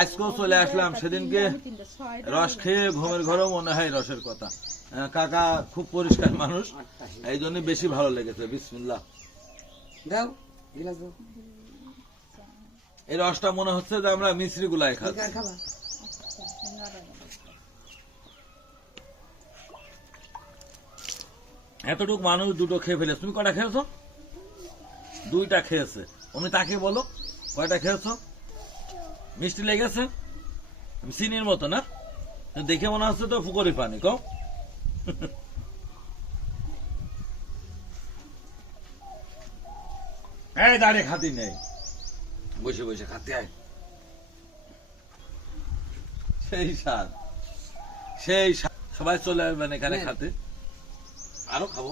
আজকেও চলে আসলাম, সেদিনকে রস খেয়ে ঘুমের ঘরেও মনে হয় রসের কথা। কাকা খুব পরিষ্কার মানুষ, এই জন্য বেশি ভালো লেগেছে। বিসমিল্লাহ। এই রসটা মনে হচ্ছে যে আমরা মিশ্রি গুলাই খাচ্ছি। এতটুক মানুষ দুটো খেয়ে ফেলেছে। তুমি কয়টা খেয়েছো? দুইটা খেয়েছে। তুমি তাকে বলো কয়টা খেয়েছো? মিষ্টি লেগেছে? চিনির মতো না? দেখে মনে হচ্ছে তো ফুকরি পানি। কও এই দাঁড়িয়ে খাতি নেই, বসে বসে খাতে আয়। সেই স্বাদ, সেই স্বাদ। সবাই চলে আসবেন এখানে খাতে। আরো খাবো।